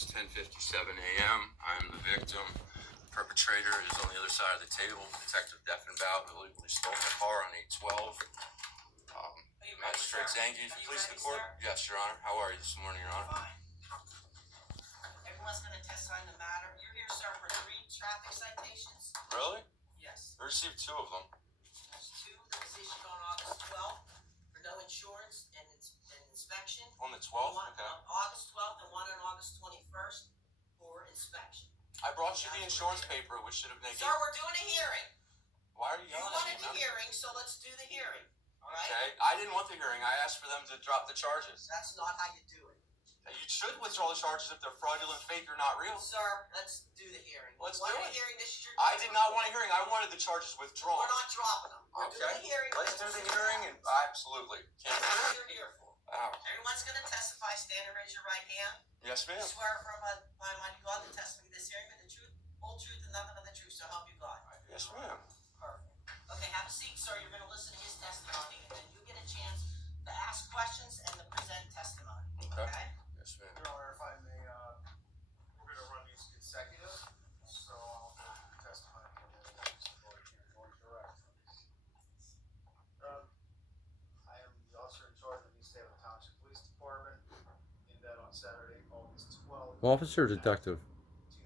is 10:57 a.m. I'm the victim. Perpetrator is on the other side of the table. Detective DEFFENBAUGH illegally stole my car on 812. Magistrate Zangi, if you please the court. Sir? Yes, Your Honor. How are you this morning, Your Honor? Fine. Everyone's going to testify in the matter. You're here, sir, for 3 traffic citations. Really? Yes. I received 2 of them. There's 2 that was issued on August 12th for no insurance and inspection. On the 12th? One Okay. on August 12th and one on August 21st for inspection. I brought you the insurance paper, which should have negated. Sir, we're doing a hearing. Why are you yelling at me? You wanted the hearing, so let's do the hearing. All right? Okay. I didn't want the hearing. I asked for them to drop the charges. That's not how you do it. You should withdraw the charges if they're fraudulent, fake, or not real. Sir, let's do the hearing. Let's do it. Hearing. This is your I did not want a hearing. I wanted the charges withdrawn. We're not dropping them. We're doing the hearing. Let's do the hearing, and absolutely. That's what you're here for. Ow. Everyone's going to testify. Stand and raise your right hand. Yes, ma'am. I swear by my God, the testimony of this hearing, and the truth, whole truth, and nothing but the truth. So help you God. Yes, ma'am. Perfect. Okay, have a seat, sir. You're going to listen to his testimony, and then you get a chance to ask questions and to present testimony. Okay? Yes, ma'am. Your Honor, if I may, we're going to run these consecutive, so I'll go to the testimony. I am the officer in charge of the East Haven Township Police Department, in that on Saturday, August 12th. Officer or detective?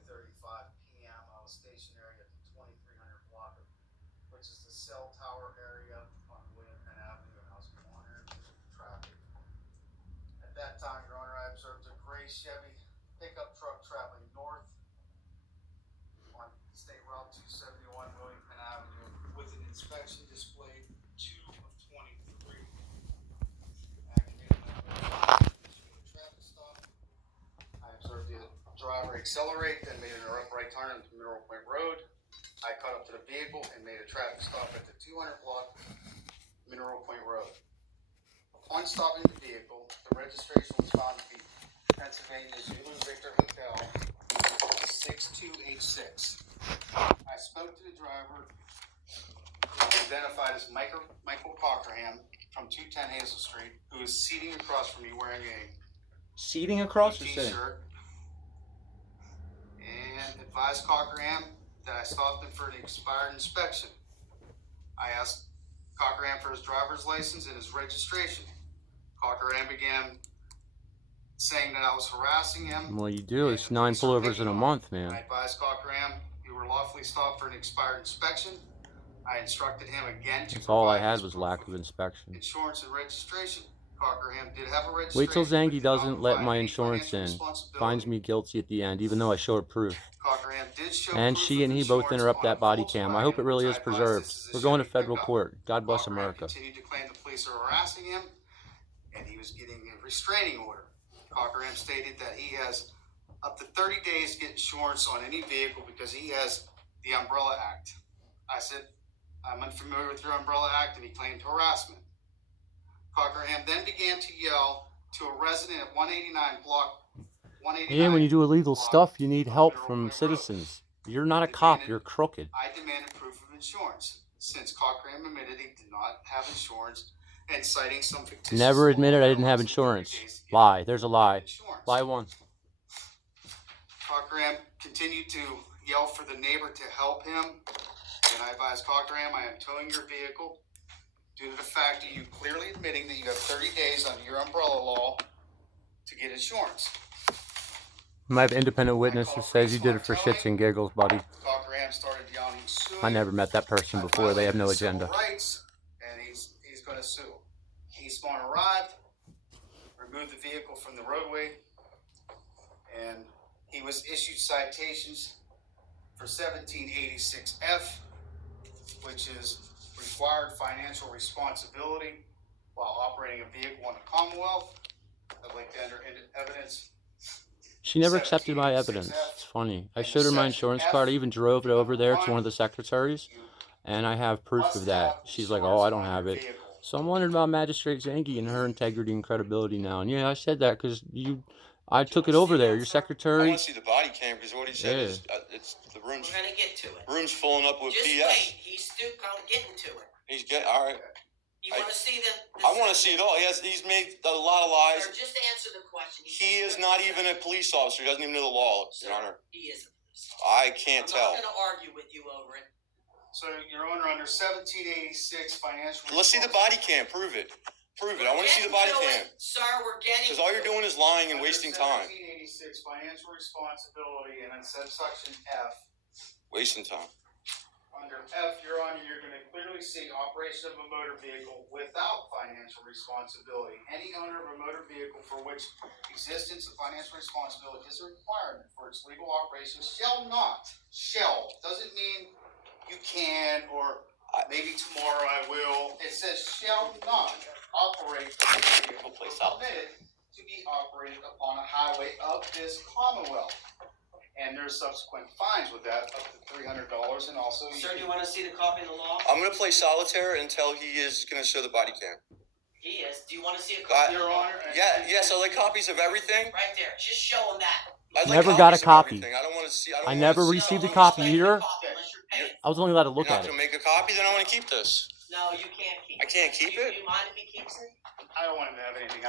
2:35 p.m. I was stationary at the 2300 block, which is the cell tower area on William Penn Avenue, and I was monitoring traffic. At that time, Your Honor, I observed a gray Chevy pickup truck traveling north on State Route 271, William Penn Avenue, with an inspection display 2 of 23. Activated my traffic stop. I observed the driver accelerate, then made an right turn into Mineral Point Road. I caught up to the vehicle and made a traffic stop at the 200 block Mineral Point Road. Upon stopping the vehicle, the registration was found to be Pennsylvania Zulu Victor Hotel 6286. I spoke to the driver, identified as Michael Cockerham from 210 Hazel Street, who was seating across from me wearing a Seating across or sitting? T-shirt, and advised Cockerham that I stopped him for an expired inspection. I asked Cockerham for his driver's license and his registration. Cockerham began saying that I was harassing him. Well, you do. It's 9 pullovers in a month, man. I advised Cockerham you were lawfully stopped for an expired inspection. I instructed him again to That's all I provide had his was proof lack of of inspection. insurance and registration. Cockerham did have a registration. Wait till but Zangi did doesn't not let provide my any insurance financial in. responsibility. Finds me guilty at the end, even though I showed proof. Cockerham did show And proof she of and he both insurance interrupt on a that body cam. I hope it really is Volkswagen, which I preserved. advised this is a We're going to Chevy federal pickup. court. God bless Cockerham America. continued to claim the police are harassing him, and he was getting a restraining order. Cockerham stated that he has up to 30 days to get insurance on any vehicle because he has the Umbrella Act. I said, I'm unfamiliar with your Umbrella Act, and he claimed harassment. Cockerham then began to yell to a resident at 189 block 189. Yeah, when you do illegal block stuff, you need help Mineral from Point Road. citizens. You're not a cop. You're crooked. I demanded proof of insurance, since Cockerham admitted he did not have insurance and citing some fictitious... Never admitted I didn't have insurance. Lie. There's a lie. Insurance. Lie one. Cockerham continued to yell for the neighbor to help him, and I advised Cockerham, I am towing your vehicle due to the fact that you clearly admitting that you have 30 days under your umbrella law to get insurance. I have an independent witness that says you did it for shits and giggles, buddy. Cockerham started yelling, "Sue." I never met that person before. They have no agenda. Rights, and he's going to sue. Eastbourne arrived, removed the vehicle from the roadway, and he was issued citations for 1786F, which is required financial responsibility while operating a vehicle in the Commonwealth. I'd like to enter into evidence. She never accepted my evidence. It's funny. I showed her my insurance card. I even drove it over there to one of the secretaries, and I have proof of that. She's like, oh, I don't have it. So I'm wondering about Magistrate Zangi and her integrity and credibility now. And yeah, I said that because I took it over there. Your secretary. I want to see the body cam because what he said is it's the room's. We're going to get to it. Room's filling up with Just BS. wait. He's still getting to it. He's getting all right. You wanna see the I want to see it all. He's made a lot of lies. Sir, just answer the question. He is not even a police officer. He doesn't even know the law, Sir, Your Honor. he is a police officer. I can't I'm tell. not gonna argue with you over it. So, Your Honor, under 1786 financial. Let's see the body cam. Prove it. Prove it. I want to see the body cam. Sir, we're getting. Because all you're doing is lying and wasting time. 1786 financial responsibility, and then subsection F. Wasting time. Under F, Your Honor, you're gonna clearly see operation of a motor vehicle without financial responsibility. Any owner of a motor vehicle for which existence of financial responsibility is a requirement for its legal operation shall, doesn't mean you can, or maybe tomorrow I will. It says shall not operate the vehicle permitted to be operated upon a highway of this Commonwealth. And there's subsequent fines with that, up to $300, and also. Sir, do you wanna see the copy of the law? I'm going to play solitaire until he is going to show the body cam. He is. Do you wanna see a copy of Your the law? Honor. Yes, I like copies of everything. Right there. Just show him that. I'd like Never got a copies of copy. everything. I don't want to see. I never received a copy either. I was only allowed to look You're at not it. going to make a copy? Then I want to keep this. No, you can't keep it. I can't keep it? Do you mind if he keeps it? I don't want him to have anything.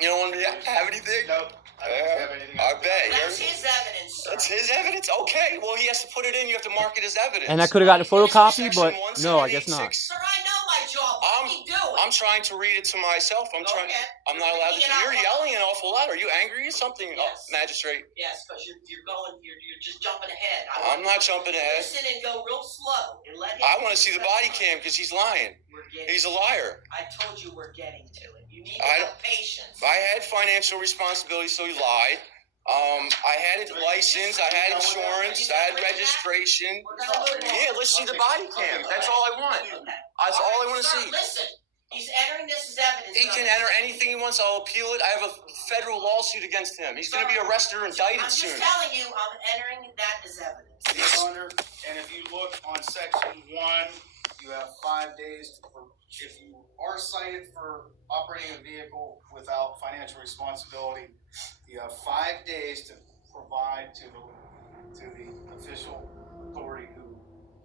You don't want me to have anything? Nope. I don't have anything. I bet. That's his evidence, sir. That's his evidence? Okay. Well, he has to put it in. You have to mark it as evidence. And I could have gotten a photocopy, but Section no, I guess not. 1786. Sir, I know my job. Let me do it. I'm trying to read it to myself. I'm Go trying. ahead. I'm not allowed to. Read it out You're loud. yelling an awful lot. Are you angry or something, Yes. magistrate? Yes, because you're just jumping ahead. I'm not jumping ahead. Listen and go real slow and let him. I want to see the body cam because he's lying. We're getting. He's a liar. I told you we're getting to it. You need to I have patience. I had financial responsibility, so he lied. I had a license. I had insurance. I had registration. We're gonna move on. Yeah, let's see the body cam. That's all I want. Okay. That's all I right, want to sir, see. Listen, he's entering this as evidence. He can enter anything he wants. I'll appeal it. I have a federal lawsuit against him. He's going to be arrested or indicted I'm soon. just telling you, I'm entering that as evidence. Your Honor, and if you look on section 1, you have 5 days if you are cited for operating a vehicle without financial responsibility, you have 5 days to provide to the official authority who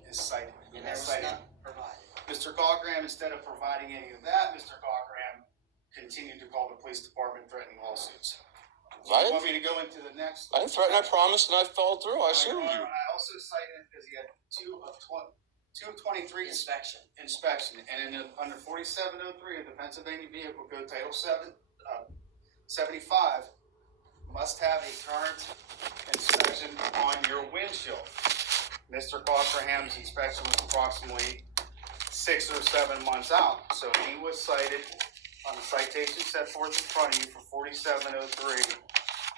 is cited. And there was none provided. Mr. Cockerham, instead of providing any of that, Mr. Cockerham continued to call the police department threatening lawsuits. I You want me to go into the next? didn't threaten. I promised, and I followed through. I Your assumed you. Honor, I also cited him because he had 223 Inspection. and under 4703 of the Pennsylvania Vehicle Code Title 75, must have a current inspection on your windshield. Mr. Cockerham's inspection was approximately 6 or 7 months out, so he was cited on the citation set forth in front of you for 4703,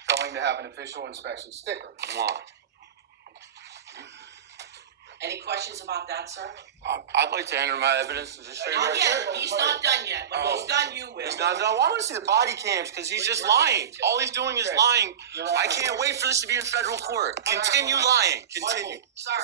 failing to have an official inspection sticker. Come on. Any questions about that, sir? I'd like to enter my evidence and just show you Not right yet. there. He's not done yet. When he's done, you will. He's not done. I want to see the body cams because he's just lying. All he's doing is lying. I can't wait for this to be in federal court. Continue lying. Continue. Sir,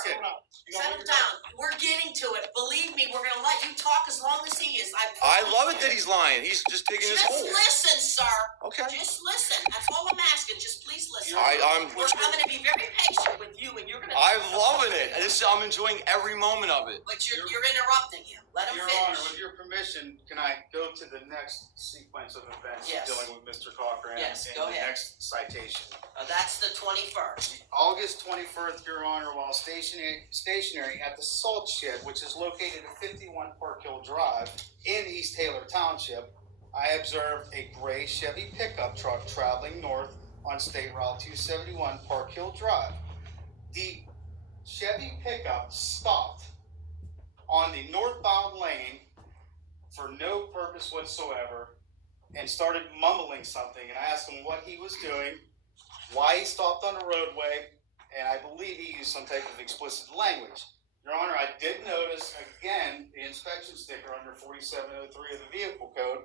settle down. We're getting to it. Believe me, we're gonna let you talk as long as he is. I love it that he's lying. He's just digging his Just hole. listen, sir. Okay. Just listen. That's all I'm asking. Just please listen. I'm We're gonna be very patient with you, and you're gonna. I'm loving it. I'm enjoying every moment of it. But you're interrupting him. Let him Your Honor, finish. with your permission, can I go to the next sequence of events Yes. dealing with Mr. Cockerham Yes, and go the ahead. next citation? That's the 21st. August 21st, Your Honor, while stationary at the salt shed, which is located at 51 Park Hill Drive in East Taylor Township, I observed a gray Chevy pickup truck traveling north on State Route 271 Park Hill Drive. The Chevy pickup stopped on the northbound lane for no purpose whatsoever and started mumbling something, and I asked him what he was doing, why he stopped on the roadway, and I believe he used some type of explicit language. Your Honor, I did notice, again, the inspection sticker under 4703 of the Vehicle Code,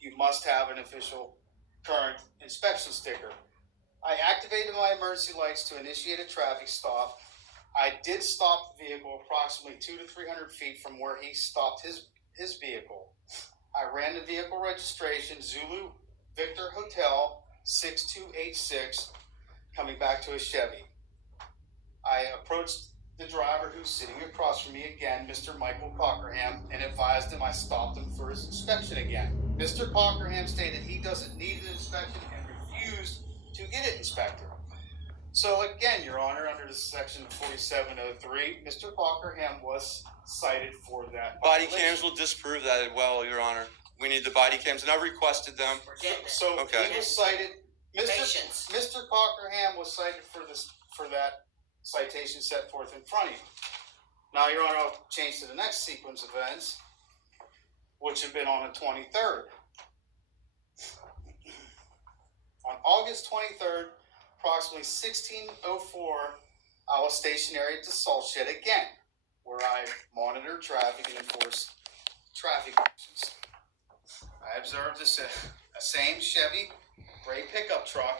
you must have an official current inspection sticker. I activated my emergency lights to initiate a traffic stop. I did stop the vehicle approximately 200 to 300 feet from where he stopped his vehicle. I ran the vehicle registration, Zulu Victor Hotel 6286, coming back to a Chevy. I approached the driver who's sitting across from me again, Mr. Michael Cockerham, and advised him I stopped him for his inspection again. Mr. Cockerham stated he doesn't need an inspection and refused to get it inspected. So again, Your Honor, under the section 4703, Mr. Cockerham was cited for that. Body cams will disprove that as well, Your Honor. We need the body cams, and I've requested them. We're getting it. So Okay. he was cited. Patience. Mr. Cockerham was cited for that citation set forth in front of you. Now, Your Honor, I'll change to the next sequence of events, which have been on the 23rd. On August 23rd, approximately 16:04, I was stationary at the salt shed again, where I monitor traffic and enforce traffic actions. I observed a same Chevy gray pickup truck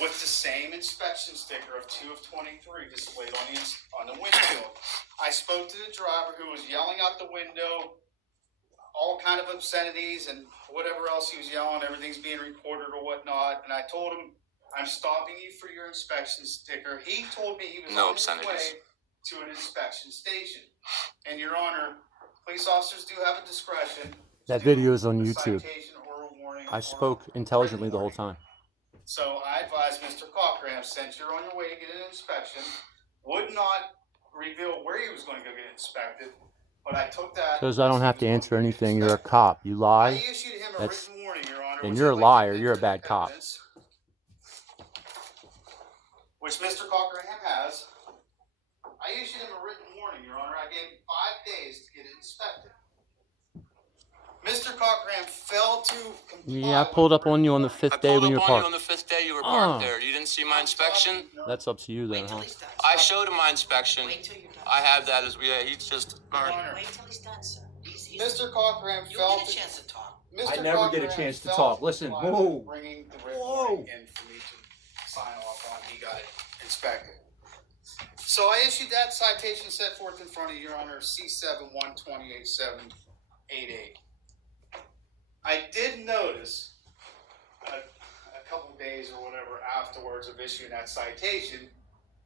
with the same inspection sticker of 2 of 23 displayed on the windshield. I spoke to the driver who was yelling out the window all kind of obscenities and whatever else he was yelling. Everything's being recorded or whatnot. And I told him, I'm stopping you for your inspection sticker. He told me he was No on his obscenities. way to an inspection station. And Your Honor, police officers do have a discretion. That to video is on do a YouTube. citation or a warning I or spoke a intelligently the written whole warning. time. So I advised Mr. Cockerham, since you're on your way to get an inspection, would not reveal where he was going to go get inspected, but I took that. Because I don't have to answer anything. You're a inspected. cop. You I lie. issued him a That's- written warning, Your Honor. and which you're I'd a like to liar. admit You're a to bad cop. evidence, which Mr. Cockerham has. I issued him a written warning, Your Honor. I gave him 5 days to get it inspected. Mr. Cockerham failed to comply. Yeah, I pulled up on you on the I 5th day pulled when you up were on you parked. on the 5th day you were parked Oh. there. You didn't see my inspection? That's up to you then, Wait till huh? he's done. I showed him my inspection. Wait till you're done. I have that as he's just. Your Honor, Wait till he's done, sir. He's Mr. Cockerham You'll failed get a to. chance to talk. Mr. I never get a Cockerham chance to failed talk. to Listen, comply whoa. with bringing the written Whoa. warning in for me to sign off on. He got it inspected. So I issued that citation set forth in front of Your Honor, C7128788. I did notice a couple days or whatever afterwards of issuing that citation,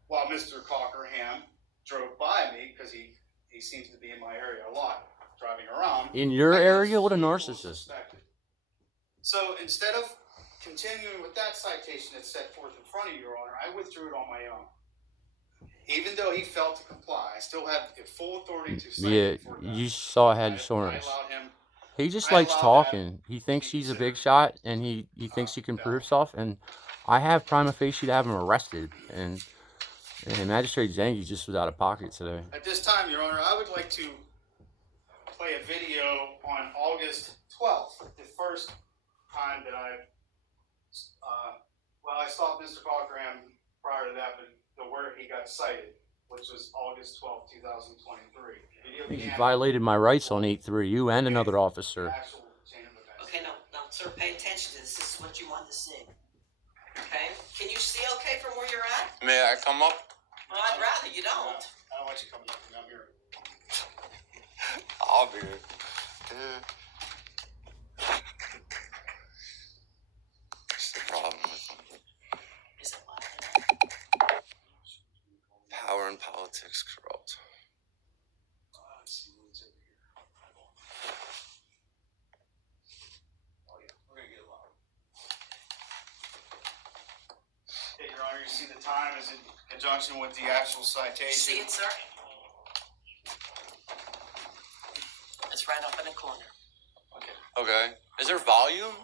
while Mr. Cockerham drove by me, because he seems to be in my area a lot, driving around. In your I area? got What a zero narcissist. suspected. So instead of continuing with that citation that's set forth in front of you, Your Honor, I withdrew it on my own. Even though he failed to comply, I still have the full authority to cite Yeah, him for that. you saw I had I insurance. allowed him. He just I likes allow talking. He thinks be he's a big considered, shot, and he thinks he can no. prove stuff. And I have prima facie to have him arrested. And Magistrate Zangi just was out of pocket today. At this time, Your Honor, I would like to play a video on August 12th, the first time that I stopped Mr. Cockerham prior to that, but where he got cited, which was August 12th, 2023. Video He began violated my rights on 8-3, you and another the officer. actual chain of events. Okay, now, sir, pay attention to this. This is what you want to see. Okay? Can you see okay from where you're at? May I come up? Well, I'd rather you don't. I don't want you coming up to me. I'm here. I'll be here. What's the problem with them? Is it what? Power and politics corrupt. Let's see what's over here. Oh yeah, we're gonna get loud. Okay, Your Honor, you see the time is in conjunction with the actual citation. See it, sir? It's right up in the corner. Okay. Okay. Is there volume?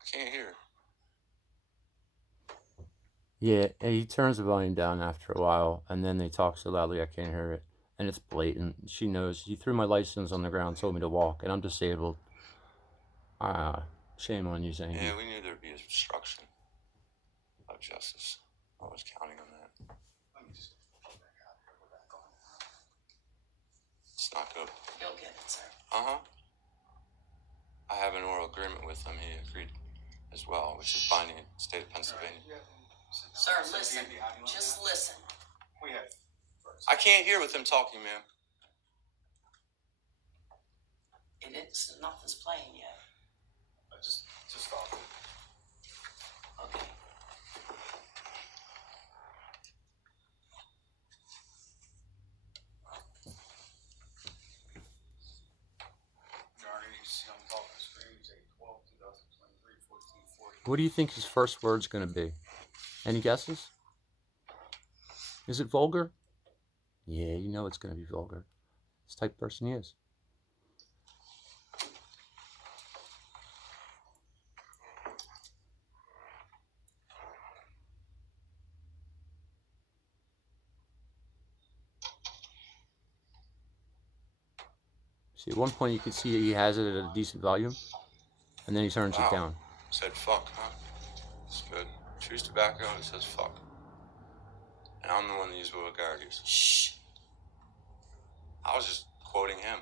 I can't hear. Yeah, and he turns the volume down after a while, and then they talk so loudly I can't hear it. And it's blatant. She knows. He threw my license on the ground, told me to walk, and I'm disabled. Shame on you, Zangi. Yeah, we knew there'd be obstruction of justice. I was counting on that. Let me just get back out here. We're back on. It's not good. You'll get it, sir. Uh-huh. I have an oral agreement with him. He agreed as well, which is binding in the state of Pennsylvania. Sir, listen. Just listen. We have first. I can't hear with him talking, man. Nothing's playing yet. Just stop. Okay. What do you think his first word's gonna be? Any guesses? Is it vulgar? Yeah, you know it's gonna be vulgar. This type of person he is. See, at one point you can see he has it at a decent volume, and then he turns it down. Said fuck, huh? It's good. Chews tobacco and it says fuck. And I'm the one that used vulgarities. Shh. I was just quoting him.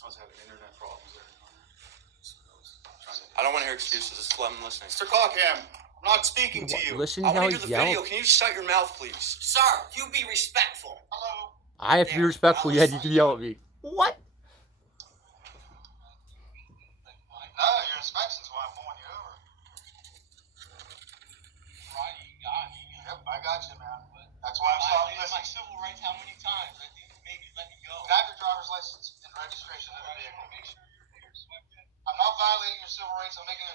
I was having internet problems there. I don't want to hear excuses. Just let him listen. Mr. Cockerham, I'm not speaking to you. Listen I how want he to hear the video. yells. Can you shut your mouth, please? Sir, you be respectful. Hello. I have to be respectful, yet you can yell at me. What? No, your inspection's why I'm pulling you over. Right, you got me. Yep, I got you, man. That's why I'm stopping. Listen, my civil rights how many times? I think maybe let me go. Can I have your driver's license and registration of the vehicle? Make sure you're swiftly. I'm not violating your civil rights. I'm making a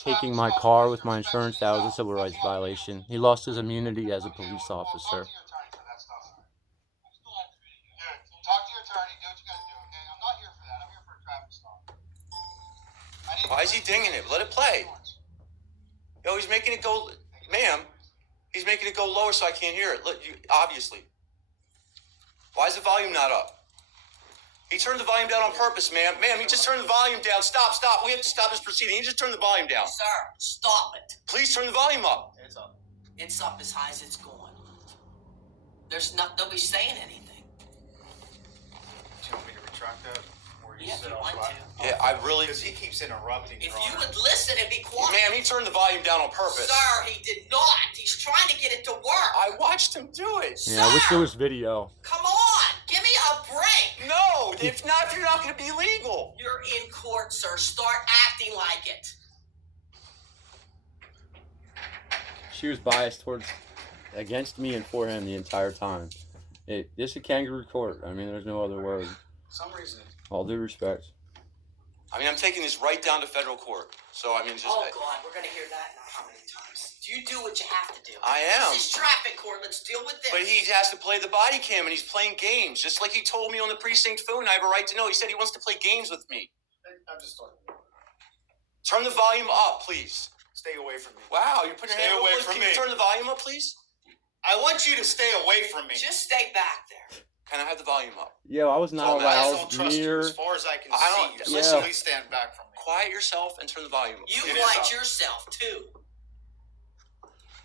Taking my car with my insurance, that was a civil rights violation. He lost his immunity as a police officer. Talk to your attorney for that stuff. Good. Talk to your attorney. Do what you gotta do, okay? I'm not here for that. I'm here for a traffic stop. Why is he dinging it? Let it play. Yo, he's making it go, ma'am. He's making it go lower so I can't hear it. Look, obviously. Why is the volume not up? He turned the volume down on purpose, ma'am. Ma'am, he just turned the volume down. Stop. We have to stop this proceeding. He just turned the volume down. Sir, stop it. Please turn the volume up. It's up. It's up as high as it's going. Nobody's saying anything. Do you want me to retract that? Or Yeah, if said you I'll want try- to. Yeah, I really... Because he keeps interrupting. If Your you Honor. would listen and be quiet. Ma'am, he turned the volume down on purpose. Sir, he did not. He's trying to get it to work. I watched him do it. Yeah, I wish there was video. Come on, give me a break. No, if you're not going to be legal. You're in court, sir. Start acting like it. She was biased against me and for him the entire time. This is a kangaroo court. I mean, there's no other word. For some reason. All due respect. I mean, I'm taking this right down to federal court. So, I mean, just... Oh, God, we're going to hear that now how many times? You do what you have to do. I am. This is traffic court. Let's deal with this. But he has to play the body cam, and he's playing games. Just like he told me on the precinct phone, I have a right to know. He said he wants to play games with me. I'm just talking. Turn the volume up, please. Stay away from me. Wow, you're putting your Stay hand away over. from Can you me. turn the volume up, please? I want you to stay away from me. Just stay back there. Can I have the volume up? Yo, I was not all that. I allowed don't trust you near. as far as I can I see don't- you. listen. Please stand back from me. Quiet yourself and turn the volume up. You It is lied up. yourself, too.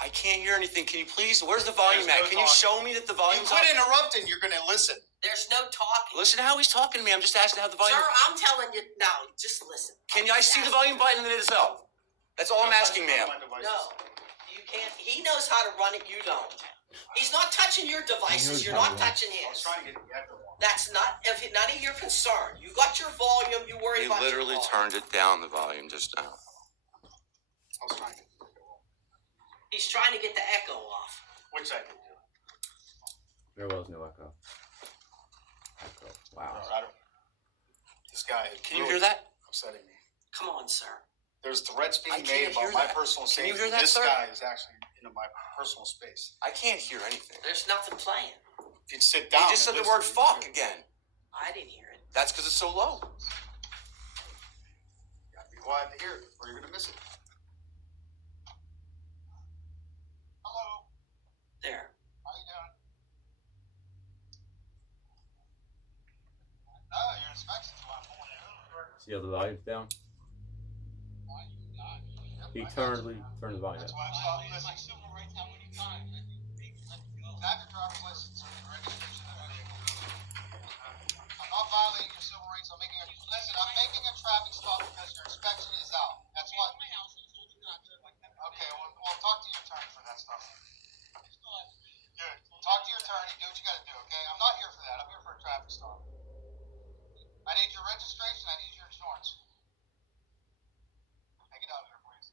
I can't hear anything. Can you please? Where's the volume There's at? no Can you talking. show me that the You volume's quit up? interrupting. You're going to listen. There's no talking. Listen to how he's talking to me. I'm just asking to have the volume. Sir, I'm telling you now. Just listen. Can I see the volume button and it is up? That's all I'm asking, ma'am. No, you can't. He knows how to run it. You don't. He's not touching your devices. You're how not to run. touching I was his. trying to get the echo on. That's not none of your concern. You got your volume. You worry He about literally your volume. turned it down, the volume, just now. I was trying to get the echo on. He's trying to get the echo off. Which I can do. There was no echo. Wow. I don't. This guy. Can you hear that? Upsetting me. Come on, sir. There's threats I being can't made about hear my that. personal Can you safety. hear that, This sir? guy is actually into my personal space. I can't hear anything. There's nothing playing. If you'd sit He down. just said and the word listen, fuck you again. I didn't hear it. That's because it's so low. gotta be quiet to hear it, or you're gonna miss it. Hello. There. How you doing? Your inspection's why I'm pulling you over. See how the volume's down? He turned the volume That's up. why I'm stopping. Listen. Civil rights how many times? Can I have your driver's license and registration of the vehicle? I'm not violating your civil rights. I'm making a traffic stop because your inspection is out. That's what. Okay, well, talk to your attorney for that stuff. Good. Talk to your attorney. Do what you gotta do. Okay. I'm not here for that. I'm here for a traffic stop. I need your registration. I need your insurance. Take it out of here, please.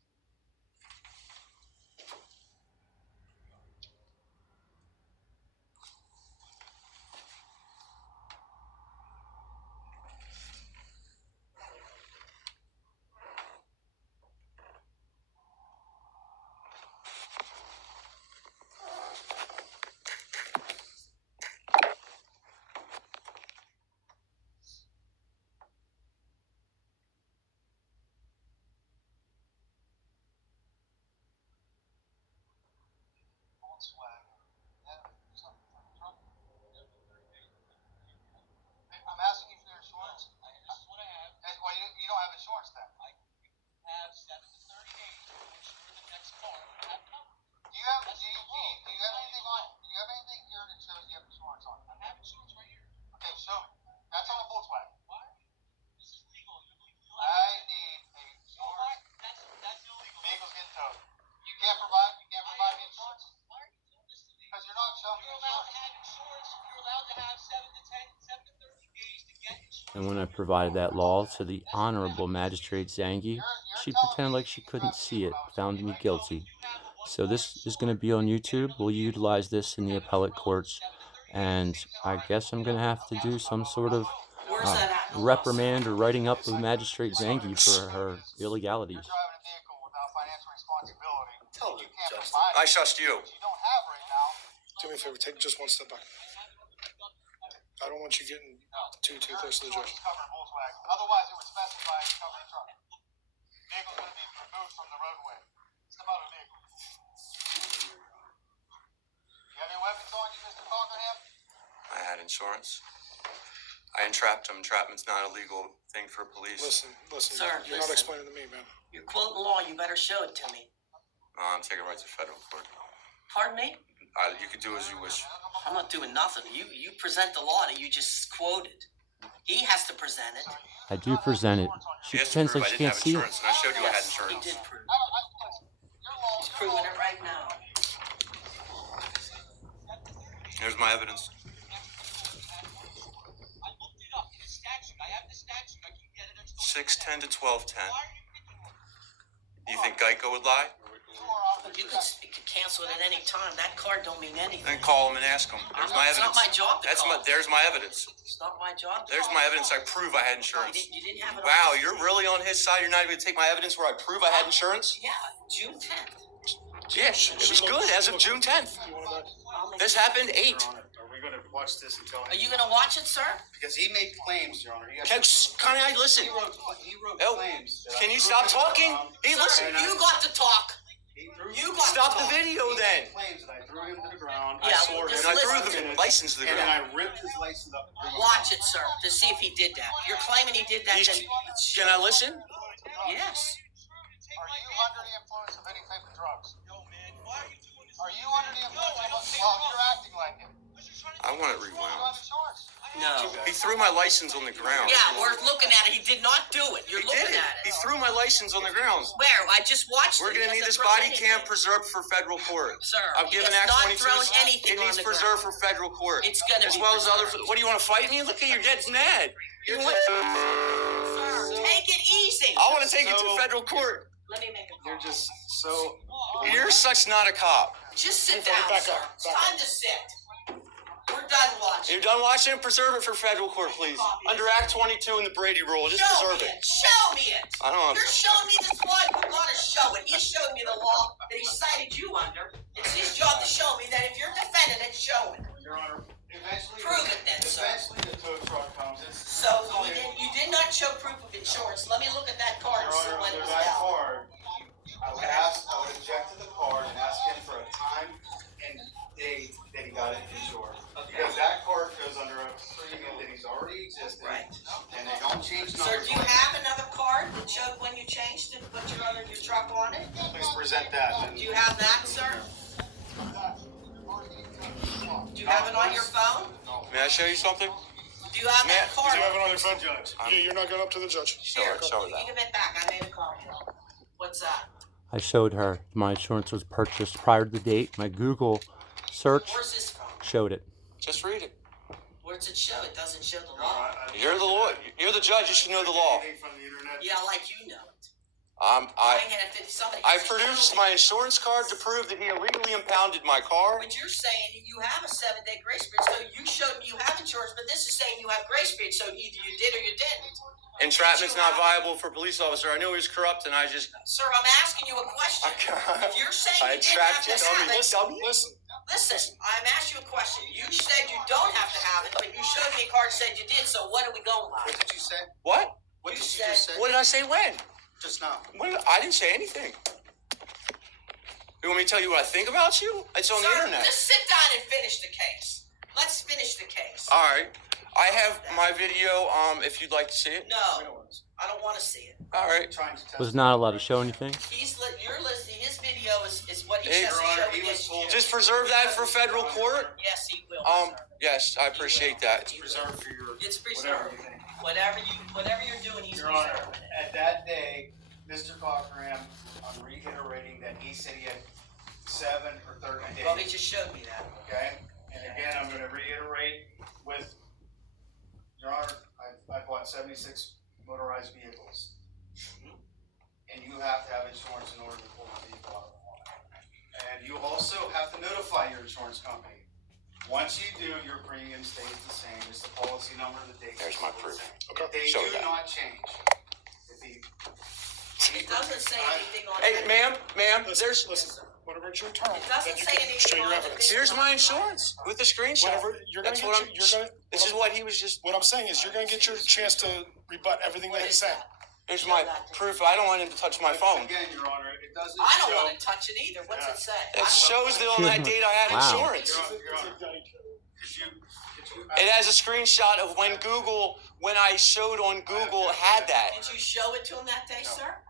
And when I provided that law to the Honorable Magistrate Zangi, she pretended like she couldn't see it, found me guilty. So this is going to be on YouTube. We'll utilize this in the appellate courts. And I guess I'm going to have to do some sort of Where's that at in the law, reprimand or writing up of Magistrate Zangi for her illegalities. Driving a vehicle without financial responsibility. Tell You him, can't Justin. provide I it. trust you. You don't have right now. Do me a favor, take just one step back. I don't want you getting too close to the judge. Covered Volkswagen. Otherwise, it would specify covered truck. Vehicle's going to be removed from the roadway. It's the motor vehicle. You have any weapons on you, Mr. Cockerham? I had insurance. I entrapped him. Entrapment's not a legal thing for police. Listen, Sir, you're not listen. explaining to me, man. You're quoting law, you better show it to me. I'm taking right to federal court. Pardon me? You can do as you wish. I'm not doing nothing. You present the law that you just quoted. He has to present it. I do present it. She He has to pretends prove like I she didn't can't have see it. insurance, and I showed you I had Yes, he insurance. did prove it. He's proving it right now. Here's my evidence. Six 10 to 12:10. You think Geico would lie? You can cancel it at any time. That card don't mean anything. Then call him and ask him. There's my It's not evidence. my job to call. There's my evidence. It's not my job. There's my evidence. I prove I had insurance. You didn't have it. Wow, you're really on his side. You're not even gonna take my evidence where I prove I had insurance? Yeah, June 10th. Yes, it was good as of June 10th. You want to back? I'll make- This happened Your 8. Honor, are we going to watch this until? Are you gonna watch it, sir? Because he made claims, Your Honor. Can I listen? He wrote Oh, claims. that can I you threw stop him talking? around. Hey, listen. You got to talk. He threw- You got Stop to the talk. video He then. made claims that I threw him to the ground. Yeah, I swore just And I him. threw listen. the license to the And then ground. I ripped his license up. and threw it Watch it, sir, to see if he did that. You're claiming he did that, then Can I listen? yes. Are you under the influence of any type of drugs? Are you under the influence of? Well, you're acting like it. I want it You rewound. have insurance. No. He threw my license on the ground. Yeah, we're looking at it. He did not do it. You're He looking did it. at He it. threw my license on the ground. Where? I just watched We're it. gonna He need hasn't this thrown body anything. cam preserved for federal court. Sir, I'm he giving has Act not 22. thrown anything It on needs the preserved ground. for federal court. It's gonna As be well as other. preserved. What do you want to fight me? Look at you, getting mad. You want? Sir, take it easy. I want to take it to So- federal court. Let me make a call. You're just so. You're such not a cop. Just sit Move down, back sir. up, It's back time to sit. We're done watching. You're done watching it. Preserve it for federal court, please. Under Act 22 in the Brady Rule, just Show preserve me it. it. Show me it. I don't know. You're showing me this law. You gotta show it. He showed me the law that he cited you under. It's his job to show me that if you're defending it, show it. Your Honor, eventually. Prove it then, sir. Eventually, the tow truck comes. It's So you did not show proof of insurance. Let me look at that card Your and see Honor, when it under was that valid. card, I would object to the card and ask him for a time and date that he got it insured. Because that card goes under a premium that he's already existing. Right. And they don't change Sir, numbers. do you have another card that showed when you changed it, put your truck on it? Please present that. Do you have that, sir? Do you have it on your phone? May I show you something? Do you have that Matt, card? Do you have it on your phone? Judge. Yeah, you're not going up to the judge. Show Here, it. Show her you that. give it back. I made a call. What's that? I showed her my insurance was purchased prior to the date. My Google search Where's this from? showed it. Just read it. Where does it show? It doesn't show the law. You're the law. You're the judge. You should know the law. From the internet. Yeah, like you know it. I Dang it, if somebody I just produced showed my me. insurance card to prove that he illegally impounded my car. But you're saying you have a 7-day grace period, so you showed me you have insurance, but this is saying you have grace period, so either you did or you didn't. Entrapment's not viable for a police officer. I knew he was corrupt, and I just. Sir, I'm asking you a question. If you're saying I you didn't have entrapped to you, have it, dummy. Listen, listen, I'm asking you a question. You said you don't have to have it, but you showed me a card that said you did, so what are we going by? What did you say? What? What You did you said- just say? What did I say when? Just now. I didn't say anything. You want me to tell you what I think about you? It's on the Sir, internet. just sit down and finish the case. Let's finish the case. All right. I have my video. If you'd like to see it. No, I don't want to see it. All right. Trying to test. Was not allowed to show anything. You're listening. His video is what he Hey, says Your to Honor, show he was against told- you. Just preserve that for federal court. Yes, he will. sir. Yes, I appreciate that. It's preserved for your. It's Whatever preserved. you think. Whatever you're doing, he's Your Honor, preserving it. at that day, Mr. Cockerham, I'm reiterating that he said he had 7 or 30 Well, he days, just showed me that. okay? And again, I'm gonna reiterate with, Your Honor, I bought bought 76 motorized vehicles. And you have to have insurance in order to pull the vehicle out of the lot. And you also have to notify your insurance company. Once you do, your premium stays the same. It's the policy number, the date. There's my proof. If they Show do that. not change. If the It doesn't say anything on Hey, it. ma'am, there's. Listen, whenever it's your turn, It doesn't then you say can anything show your on it. evidence. Here's my insurance with the screenshot. Whenever you're gonna That's get what your, This is what he was just. what I'm saying is you're gonna get your chance to rebut everything What that is he's saying. that? Here's my proof. I don't want him to touch my phone. Again, Your Honor, it doesn't I don't show. want to touch it either. What's it say? It shows that on that date I had Wow. insurance. Your Honor, could you It has a screenshot of when I showed on Google had that. Did you show it to him that day, sir?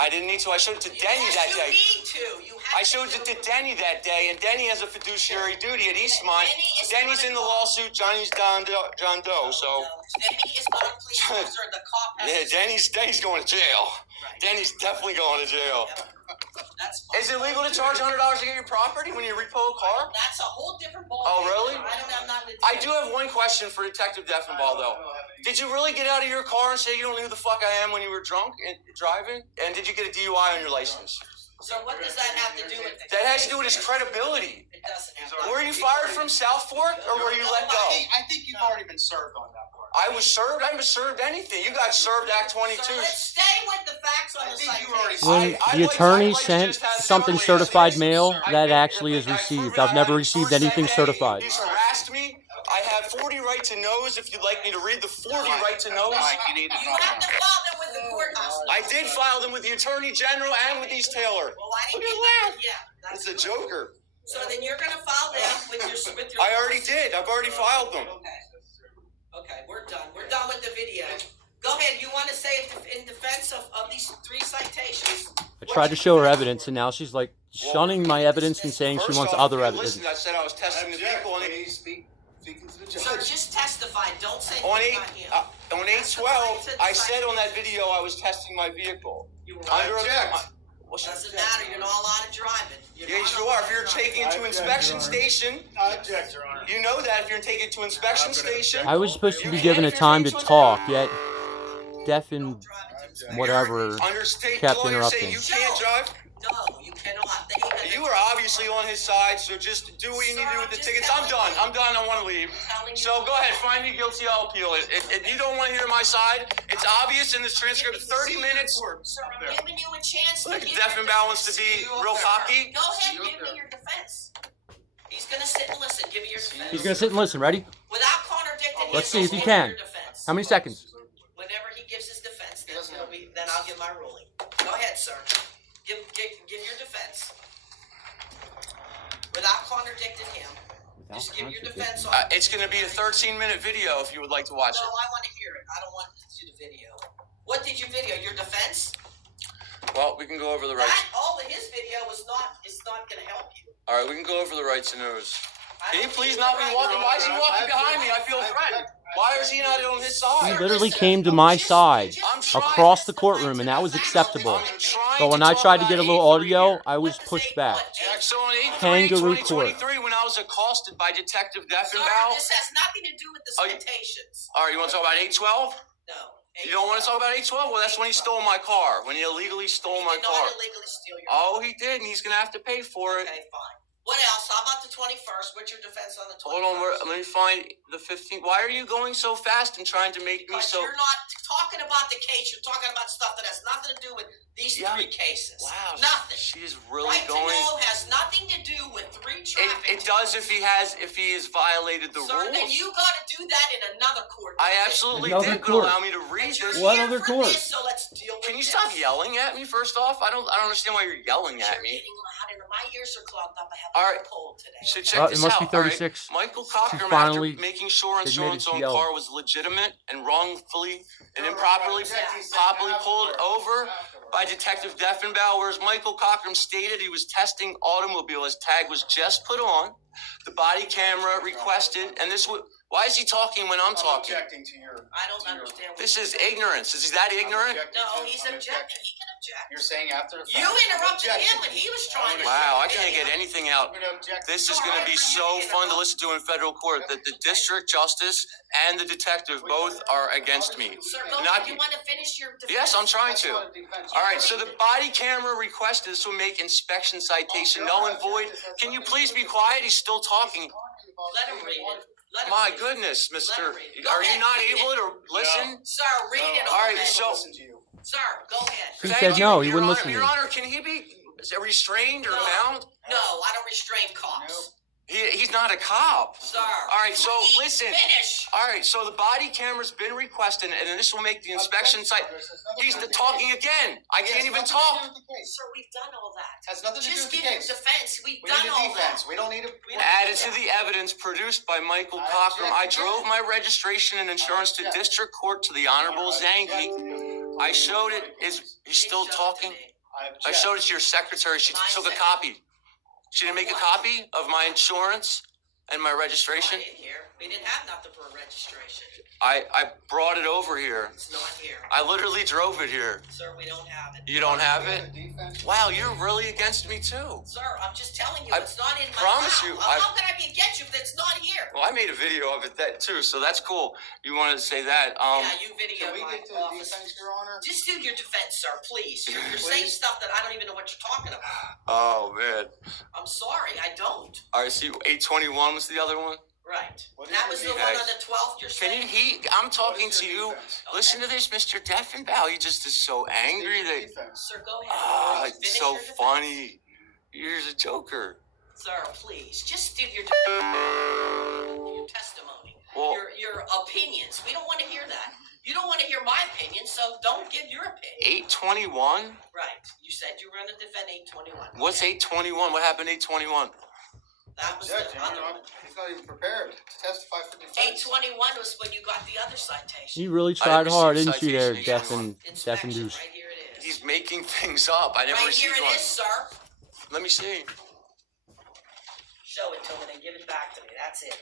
I didn't need to. I showed it to Denny that day. Yes, you need to. You have I showed it to Denny that day, and Denny has a fiduciary duty at Eastmont. Denny is Denny's in the lawsuit. Johnny's John Doe. So No, Denny is not a police officer. The cop has yeah, to Denny's going to jail. Right. Denny's definitely going to jail. Yep. That's fine. Is it legal to charge $100 to get your property when you repo a car? That's a whole different ball. Oh, really? I don't have nothing to do. I do have one question for Detective Deffenbaugh, though. Did you really get out of your car and say you don't know who the fuck I am when you were drunk and driving? And did you get a DUI on your license? So what does that have to do with it? That has to do with his credibility. It doesn't have. Were you fired from South Fork or were you let go? I think you've already been served on that part. I was served. I haven't served anything. You got served Act 22. So let's stay with the facts on I the think site. you already When I'd the like to attorney just sent have something somebody certified say, mail, I that think actually is I've received. proven I've never I had received source anything that day. certified. He's harassed me. I have 40 right to knows. If you'd like me to read the 40 right to knows. You have to file them with the courthouse. I did file them with the Attorney General and with East Taylor. Well, I didn't Look get at that. Yeah. It's a joker. So then you're gonna file them with your. I already did. I've already filed them. Okay. Okay, we're done. We're done with the video. Go ahead. You want to say in defense of these 3 citations? I tried to show her evidence, and now she's like shunning my evidence and saying she First wants off, other if you evidence. listened, I said I was testing the people, and Speaking to the So judge. just testify. Don't say on anything about him. on 8/12, I said on that video I was testing my vehicle. You were I Under a- object. What's that? Doesn't matter. You're not allowed to drive it. Yes, you are. If you're taking it to inspection station, I object, Your Honor. you know that. If you're taking it to inspection station, I was supposed to You be can given a if you're time to taking talk, yet Deaf Don't and drive it to inspection. whatever under state kept law, you're saying interrupting. you can't drive. No, you cannot. They have You are obviously on his side, so just do what you need to do with the tickets. I'm done. I'm done. I want to leave. So go ahead, find me guilty. I'll appeal it. If you don't want to hear my side, it's obvious in this transcript. 30 minutes. Sir, I'm giving you a chance to Look, give Deffenbaugh your wants to defense. be real cocky. Go ahead, give me your defense. He's gonna sit and listen. Give me your defense. he's gonna sit and listen. Ready? Without contradicting. Let's him, see if he give can. me your defense. How many seconds? Whenever he gives his defense, then I'll give my ruling. Go ahead, sir. Give your defense. Without contradicting him. Just give your defense on. It's going to be a 13-minute video if you would like to watch No, it. I want to hear it. I don't want to see the video. What did you video? Your defense? Well, we can go over the rights. That all of his video is not going to help you. All right, we can go over the rights and news. I Can you don't please think not you're be right. walking? Why is he walking behind me? I feel threatened. Why is he not on his He side? literally came to my side I'm trying. across the courtroom, and that was acceptable. I'm trying But when to I talk tried to about get a little 8/3 audio, here. I was pushed back. So on 8/3, Kangaroo court. 2023, when I was accosted by Detective Sir, Deffenbaugh. this has nothing to do with the Oh, you- citations. All right, you want to talk about 8/12? No. You don't want to talk about 8/12? Well, that's when he stole my car. When he illegally stole my He did car. not illegally steal your Oh, he did, and he's going to have to pay for it. Okay, fine. What else? How about the 21st? What's your defense on the 21st? Hold on, let me find the 15th. Why are you going so fast and trying to make me Because so... you're not talking about the case. You're talking about stuff that has nothing to do with these Yeah, 3 cases. Wow, Nothing. she is really Right going... to know has nothing to do with 3 traffic. It does if he has violated the Sir, rules. then you got to do that in another court. I absolutely Another did, court. but allow me to read But you're this. What here other for court? this, so let's deal with Can you this. stop yelling at me first off? I don't understand why you're yelling at You're me. getting loud, and my ears are clogged up. I have All a right. cold today. So check It this must out. be all right? 36. Michael Cockerham, finally after making sure admitted insurance she on yelled. car was legitimate and wrongfully and improperly properly pulled over by Detective Deffenbaugh, whereas Michael Cockerham stated he was testing automobile. His tag was just put on. The body camera requested, and this Why is he talking when I'm talking? Objecting to your. I don't to your- understand what This you're is saying. ignorance. Is he that I'm ignorant? objecting No, to- he's I'm objecting. He can object. You're saying after the fact. You interrupted I'm him when objecting. he was trying to. Wow, I show can't video. get anything out. I'm gonna object. This is going to be so fun to listen to in federal court that the district justice and the detective both are against me. Sir, go Not- ahead. You want to finish your defense? Yes, I'm trying That's to. not a defense. All right, so the body camera request is to make inspection citation null and void. Can you please be quiet? He's still talking. Let him read it. Let him My read it. goodness, Let Mister. him read it. Go Are you ahead, not read able it. to listen? Sir, read it. All right, already. so- Listen to you. Sir, go ahead. He Thank said you, no, he Your wouldn't Honor. listen to Your me. Honor, can he be restrained or No. bound? No, I don't restrain cops. Nope. He's not a cop. Sir. All right, so please listen. Finish. All right, so the body camera's been requested, and this will make the inspection site. He's talking again. I can't even talk. Sir, we've done all that. Has nothing to do Just with the give your case. defense. We've We done need a all defense. that. We don't need a. We don't- Added to the evidence produced by Michael I Cockerham, I object drove again. my registration and insurance to object. district court to the Honorable Zangi. I showed it. He's still He showed it to talking? me. I showed it to your secretary. She Mine took a said- copy. She didn't make a What? copy of my insurance and my I registration. didn't hear. We didn't have nothing for a registration. I brought it over here. It's not here. I literally drove it here. Sir, we don't have it. You don't have We it? a defense. Wow, you're really against me too. Sir, I'm just telling you, I it's not in my promise file. you, How can I be against you if it's not here? Well, I made a video of it that too, so that's cool. You wanted to say that? Yeah, you Can video we my get to the office. defense, Your Honor? Just do your defense, sir, please. You're saying Please. stuff that I don't even know what you're talking about. Oh man. I'm sorry, I don't. All right, see, 821 was the other one. Right. What is That your was the defense? one on the 12th you're Can saying? you? I'm talking What is to your you. defense? Listen to this, Mr. Deffenbaugh. He just is so angry State your that. defense. Sir, go ahead. Ah, Finish it's so your defense. funny. You're a joker. Sir, please, just give your testimony. Well- Your opinions. We don't want to hear that. You don't want to hear my opinion, so don't give your opinion. 821. Right. You said you were going to defend 821. What's Okay. 821? What happened 821? That was Object, the Your other Honor. one. He's not even prepared to testify for defense. 821 was when you got the other citation. You really I tried received hard, didn't you, there, citation. Deaf and Inspection, douche? right here it is. He's making things up. I never Right here received it one. is, sir. Let me see. Show it to him and give it back to me. That's it.